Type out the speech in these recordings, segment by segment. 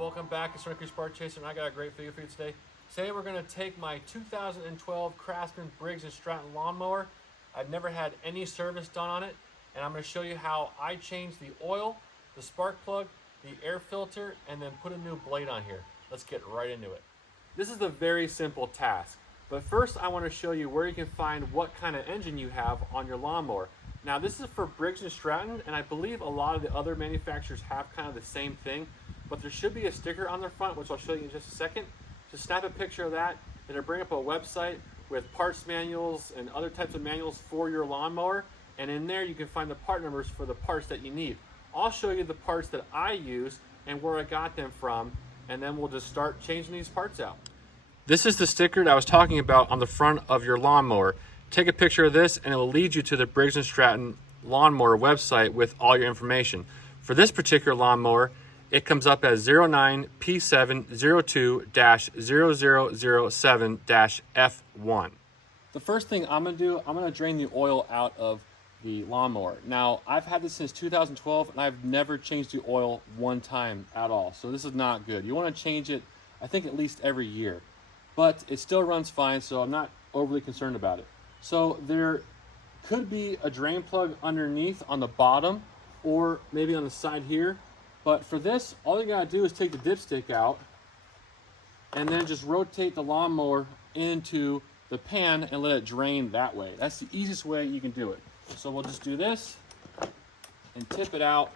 welcome back to Stoney Creek Sparkchaser, and I got a great video for you today. Today we're going to take my 2012 Craftsman Briggs Stratton Lawn Mower. I've never had any service done on it, and I'm going to show you how I changed the oil, the spark plug, the air filter, and then put a new blade on here. Let's get right into it. This is a very simple task, but first I want to show you where you can find what kind of engine you have on your lawnmower. Now this is for Briggs & Stratton, and I believe a lot of the other manufacturers have kind of the same thing, but there should be a sticker on their front, which I'll show you in just a second. Just snap a picture of that, it'll bring up a website with parts manuals and other types of manuals for your lawnmower, and in there you can find the part numbers for the parts that you need. I'll show you the parts that I use and where I got them from, and then we'll just start changing these parts out. This is the sticker that I was talking about on the front of your lawnmower. Take a picture of this and it will lead you to the Briggs & Stratton lawnmower website with all your information. For this particular lawnmower, it comes up as 09P702-0007-F1. The first thing I'm going to do, I'm going to drain the oil out of the lawnmower. Now, I've had this since 2012 and I've never changed the oil one time at all. So this is not good. You want to change it, I think, at least every year. But it still runs fine, so I'm not overly concerned about it. So there could be a drain plug underneath on the bottom or maybe on the side here. But for this, all you gotta do is take the dipstick out and then just rotate the lawnmower into the pan and let it drain that way. That's the easiest way you can do it. So we'll just do this and tip it out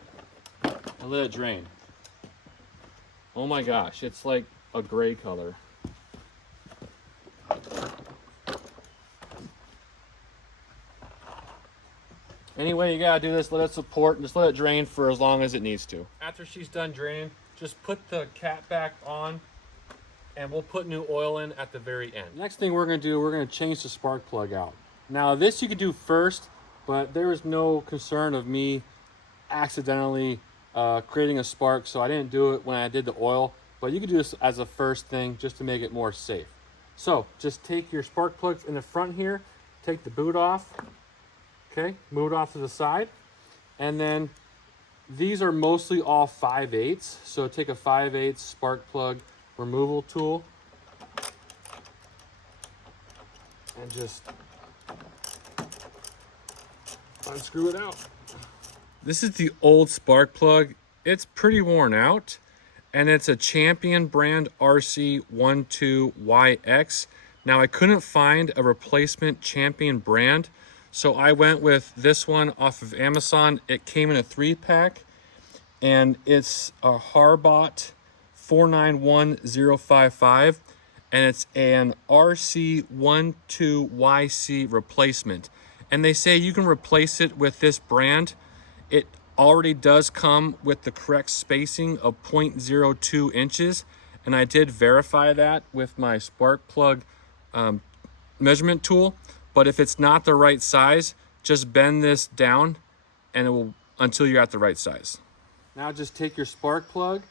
and let it drain. Oh my gosh, it's like a gray color. Anyway, you gotta do this, let it support, and just let it drain for as long as it needs to. After she's done draining, just put the cap back on and we'll put new oil in at the very end. Next thing we're gonna do, we're gonna change the spark plug out. Now this you could do first, but there was no concern of me accidentally creating a spark, so I didn't do it when I did the oil, but you could do this as a first thing just to make it more safe. So just take your spark plugs in the front here, take the boot off, okay, move it off to the side, and then these are mostly all 5/8, so take a 5/8 spark plug removal tool and just unscrew it out. This is the old spark plug. It's pretty worn out, and it's a Champion brand RC12YX. Now I couldn't find a replacement Champion brand, so I went with this one off of Amazon. It came in a 3-pack, and it's a Harbot 491055, and it's an RC12YC replacement. And they say you can replace it with this brand. It already does come with the correct spacing of 0.02 inches, and I did verify that with my spark plug measurement tool. But if it's not the right size, just bend this down and it will until you're at the right size. Now just take your spark plug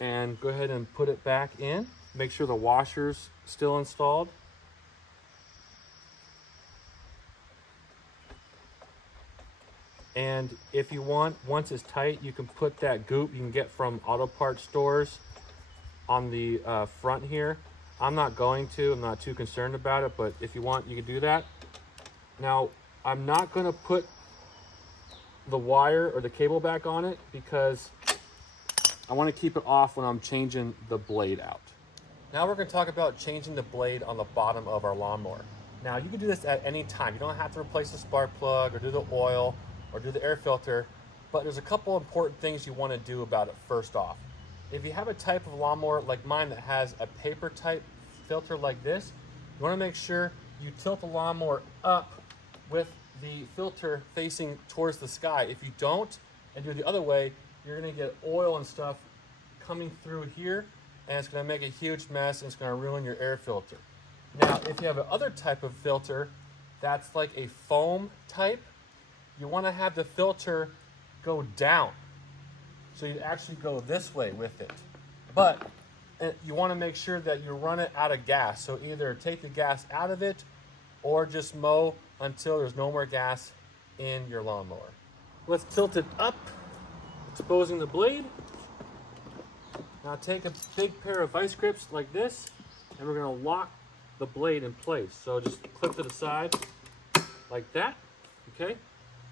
and go ahead and put it back in. Make sure the washer's still installed. And if you want, once it's tight, you can put that goop you can get from auto parts stores on the front here. I'm not going to, I'm not too concerned about it, but if you want, you can do that. Now, I'm not going to put the wire or the cable back on it because I want to keep it off when I'm changing the blade out. Now we're going to talk about changing the blade on the bottom of our lawnmower. Now, you can do this at any time. You don't have to replace the spark plug or do the oil or do the air filter, but there's a couple important things you want to do about it first off. If you have a type of lawnmower like mine that has a paper type filter like this, you want to make sure you tilt the lawnmower up with the filter facing towards the sky. If you don't and do it the other way, you're going to get oil and stuff coming through here, and it's going to make a huge mess and it's going to ruin your air filter. Now, if you have another type of filter that's like a foam type, you want to have the filter go down. So you actually go this way with it. But you want to make sure that you run it out of gas. So either take the gas out of it or just mow until there's no more gas in your lawnmower. Let's tilt it up, exposing the blade. Now take a big pair of vice grips like this, and we're gonna lock the blade in place. So just clip to the side like that, okay?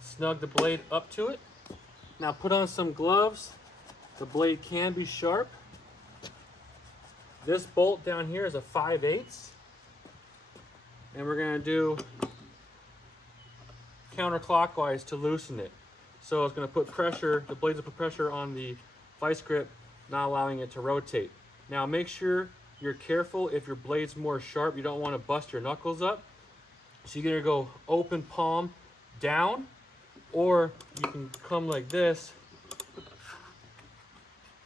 Snug the blade up to it. Now put on some gloves. The blade can be sharp. This bolt down here is a 5/8, and we're gonna do counterclockwise to loosen it. So it's gonna put pressure, the blades will put pressure on the vice grip, not allowing it to rotate. Now make sure you're careful. If your blade's more sharp, you don't wanna bust your knuckles up. So you're gonna go open palm down, or you can come like this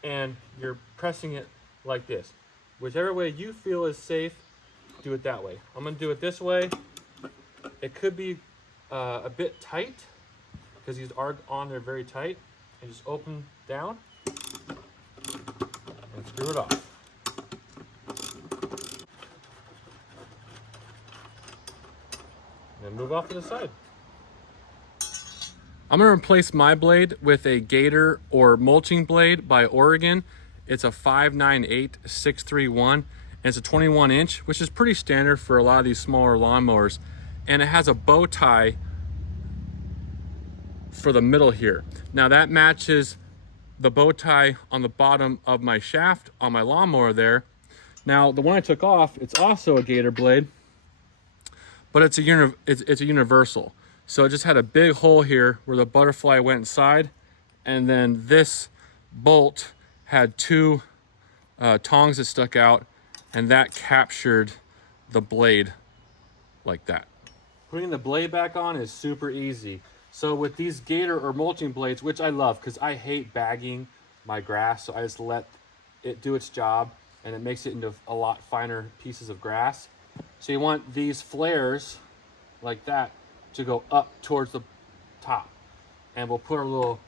and you're pressing it like this. Whichever way you feel is safe, do it that way. I'm gonna do it this way. It could be a bit tight because these are on there very tight, and just open down and screw it off. And then move off to the side. I'm gonna replace my blade with a gator or mulching blade by Oregon. It's a 598 631, and it's a 21 inch, which is pretty standard for a lot of these smaller lawnmowers. And it has a bow tie for the middle here. Now that matches the bow tie on the bottom of my shaft on my lawnmower there. Now the one I took off, it's also a gator blade, but it's a universal. So it just had a big hole here where the butterfly went inside, and then this bolt had two tongs that stuck out, and that captured the blade like that. Putting the blade back on is super easy. So with these gator or mulching blades, which I love because I hate bagging my grass, so I just let it do its job, and it makes it into a lot finer pieces of grass. So you want these flares like that to go up towards the top, and we'll put a little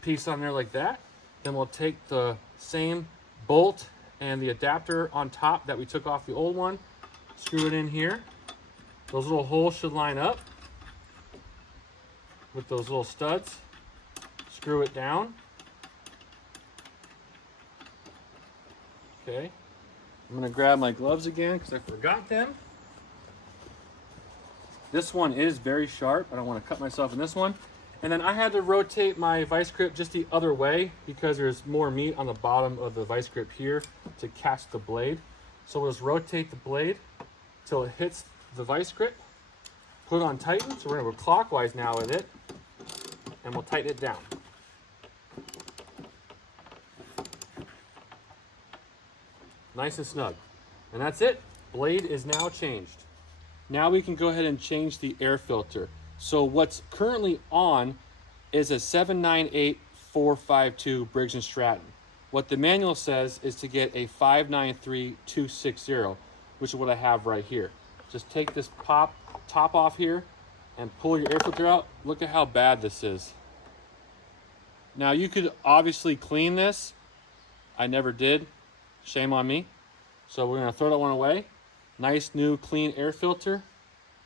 piece on there like that. Then we'll take the same bolt and the adapter on top that we took off the old one, screw it in here. Those little holes should line up with those little studs. Screw it down. Okay, I'm gonna grab my gloves again because I forgot them. This one is very sharp. I don't want to cut myself in this one. And then I had to rotate my vice grip just the other way because there's more meat on the bottom of the vice grip here to catch the blade. So we'll just rotate the blade till it hits the vice grip. Put it on tighten. So we're gonna go clockwise now with it, and we'll tighten it down. Nice and snug. And that's it. Blade is now changed. Now we can go ahead and change the air filter. So what's currently on is a 798452 Briggs Stratton. What the manual says is to get a 593260, which is what I have right here. Just take this top off here and pull your air filter out. Look at how bad this is. Now you could obviously clean this. I never did. Shame on me. So we're gonna throw that one away. Nice new clean air filter.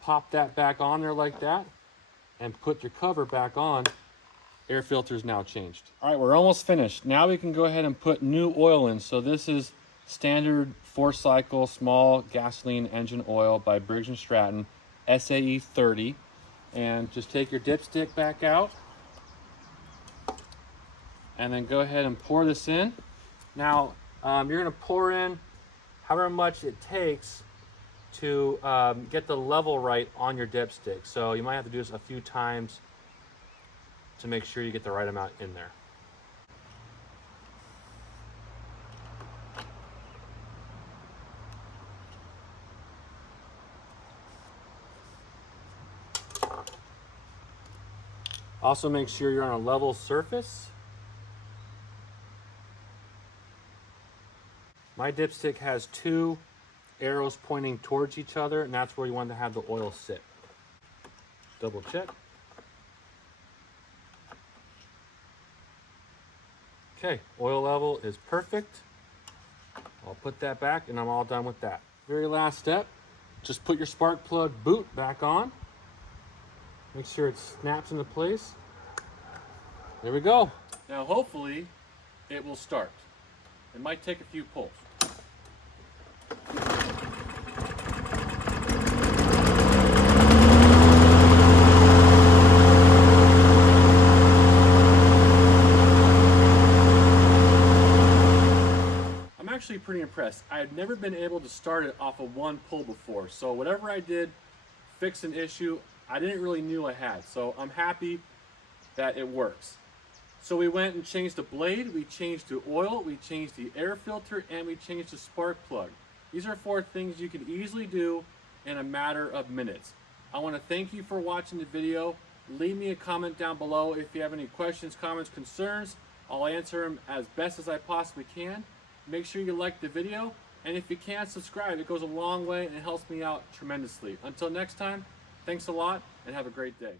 Pop that back on there like that and put your cover back on. Air filter is now changed. All right, we're almost finished. Now we can go ahead and put new oil in. So this is standard 4-cycle small gasoline engine oil by Briggs Stratton, SAE 30. And just take your dipstick back out and then go ahead and pour this in. Now you're gonna pour in however much it takes to get the level right on your dipstick. So you might have to do this a few times to make sure you get the right amount in there. Also make sure you're on a level surface. My dipstick has two arrows pointing towards each other, and that's where you want to have the oil sit. Double check. Okay, oil level is perfect. I'll put that back and I'm all done with that. Very last step, just put your spark plug boot back on. Make sure it snaps into place. There we go. Now hopefully it will start. It might take a few pulls. I'm actually pretty impressed. I had never been able to start it off of one pull before, so whatever I did, fix an issue I didn't really knew I had. So I'm happy that it works. So we went and changed the blade, we changed the oil, we changed the air filter, and we changed the spark plug. These are 4 things you can easily do in a matter of minutes. I want to thank you for watching the video. Leave me a comment down below if you have any questions, comments, concerns. I'll answer them as best as I possibly can. Make sure you like the video, and if you can, subscribe. It goes a long way and it helps me out tremendously. Until next time, thanks a lot and have a great day.